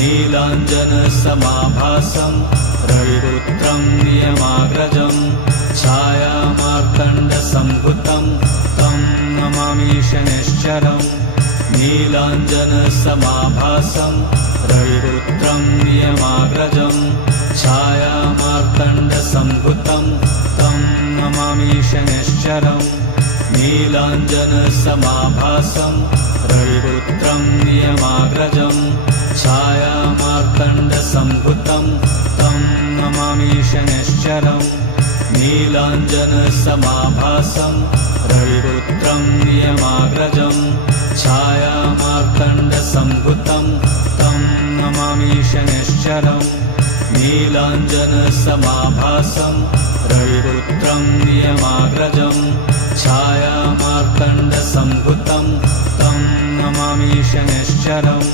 नीलाञ्जनसमाभासं रविपुत्रं नियमाग्रजं छायामार्तण्डसम्भुतं तं नमामि शनैश्चरम् नीलाञ्जनसमाभासं रविपुत्रं नियमाग्रजं छायामार्तण्डसम्भुतं तं नमामि शनैश्चरम् नीलाञ्जनसमाभासं रविपुत्रं नियमाग्रजं छायामार्तण्डसम्भुतं तं नमामि शनैश्चरम् नीलाञ्जनसमाभासं रविपुत्रं नियमाग्रजं छायामार्तण्डसम्भुतं तं नमामि शनैश्चरम् नीलाञ्जनसमाभासं रविपुत्रं नियमाग्रजं छायामार्तण्डसम्भुतं तं नमामि शनैश्चरम्